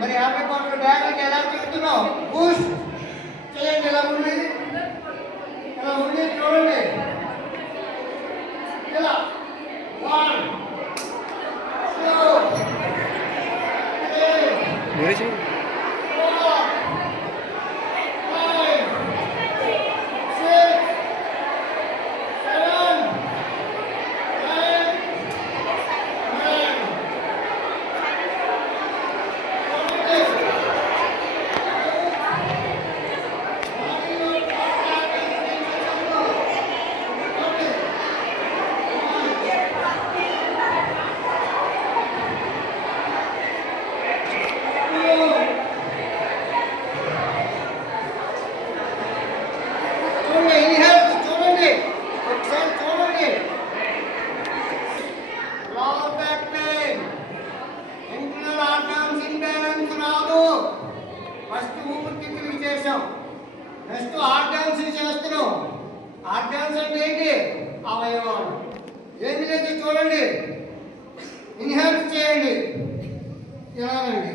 మరి 50 కోట్ల బ్యాగులకి ఎలా చెప్తున్నావు? బూస్ట్ చేయండి. ఎలా ఉంది? ఎలా ఉంది చూడండి. ఇలా 1 2 3 ఫస్ట్ ఊపిరితిత్తులకి చేసాం. నెక్స్ట్ ఆర్గాన్స్ చేస్తున్నాం. ఆర్గాన్స్ అంటే ఏంటి? అవయవాలు. ఏంటి లేదు చూడండి. ఇన్హేల్ చేయండి. ఇలానండి.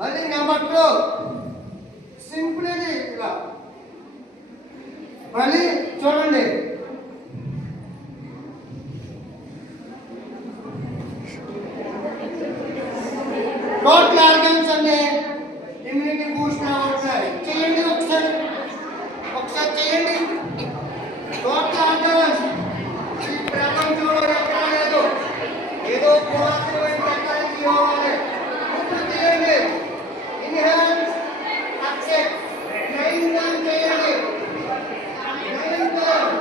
మళ్ళీ నెంబర్ 2 సింపుల్ ఇది ఇలా. మళ్ళీ చూడండి. టోటల్ ఆర్గాన్స్ అంటే ఇమ్యూనిటీ బూస్ట్ అవుతాయి. చేయండి ఒకసారి చేయండి. టోటల్ ఆర్గాన్స్ ఈ ప్రపంచంలో ఎక్కడ లేదు. ఏదో పురాతనమైన ప్రకారం తీయాలి. ఇప్పుడు చేయండి. ఇన్హేల్ అక్సెప్ట్ 9 టైమ్స్ చేయండి. 9 టైమ్స్.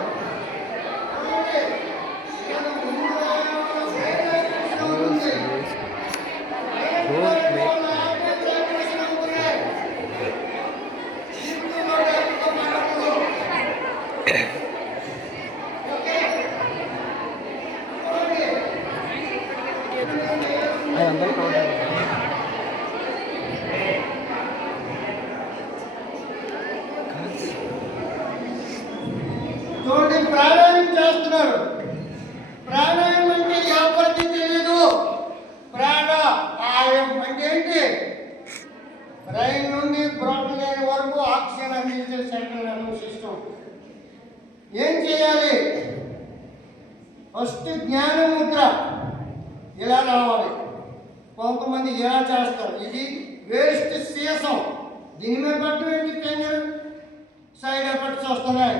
చూడండి, ప్రాణాయామం చేస్తున్నారు. ప్రాణాయామం అంటే ఎవరికి తెలియదు. ప్రాణాయామం అంటే ఏంటి? బ్రెయిన్ నుండి బ్రోటన్ వరకు ఆక్సిజన్ అందించే సెంట్రల్ నర్వస్ సిస్టమ్. ఏం చేయాలి? ఫస్ట్ జ్ఞాన ముద్ర ఇలా రావాలి. కొంతమంది ఇలా చేస్తారు. ఇది వేస్ట్ సీసం. దీని మీద పట్టు ఏంటి? సైడ్ ఎఫెక్ట్స్ వస్తున్నాయి.